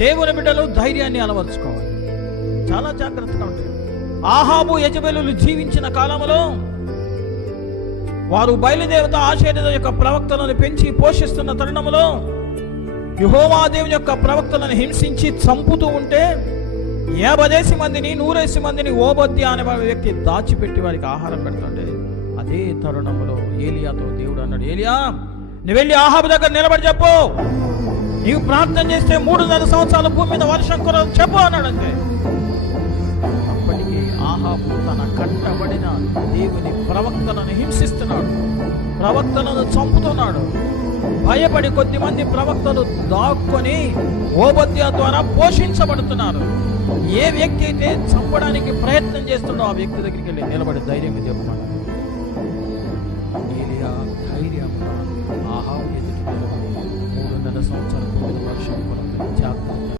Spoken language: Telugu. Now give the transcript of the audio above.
దేవుని బిడ్డలు ధైర్యాన్ని అలవర్చుకోవాలి, చాలా జాగ్రత్తగా ఉంటాయి. ఆహాబు యెజెబెలులు జీవించిన కాలంలో వారు బయలుదేవత ఆషేరు యొక్క ప్రవక్తలను పెంచి పోషిస్తున్న తరుణంలో యెహోవా దేవుని యొక్క ప్రవక్తలను హింసించి చంపుతూ ఉంటే 50 మందిని 100 మందిని ఓబద్యా అనే వ్యక్తి దాచిపెట్టి వారికి ఆహారం పెడుతుంటే, అదే తరుణంలో ఏలియాతో దేవుడు అన్నాడు, ఏలియా నువ్వు వెళ్ళి ఆహాబు దగ్గర నిలబడి చెప్పు, నీవు ప్రార్థన చేస్తే 300 సంవత్సరాల భూమి మీద వర్షం కురవదు చెప్పు అన్నాడు. అంతే. అప్పటికి ఆహాబు తన కట్టబడిన దేవుని ప్రవక్తలను హింసిస్తున్నాడు, ప్రవక్తలను చంపుతున్నాడు. భయపడి కొద్దిమంది ప్రవక్తలు దాక్కొని ఓబద్యా ద్వారా పోషించబడుతున్నారు. ఏ వ్యక్తి అయితే చంపడానికి ప్రయత్నం చేస్తుండో ఆ వ్యక్తి దగ్గరికి వెళ్ళి నిలబడి ధైర్యంగా చెప్పమన్నాడు. ఏలియా ధైర్యంగా ఆహాబు ఎదుటి నిలబడి 300 సంవత్సరాల భూమి మీద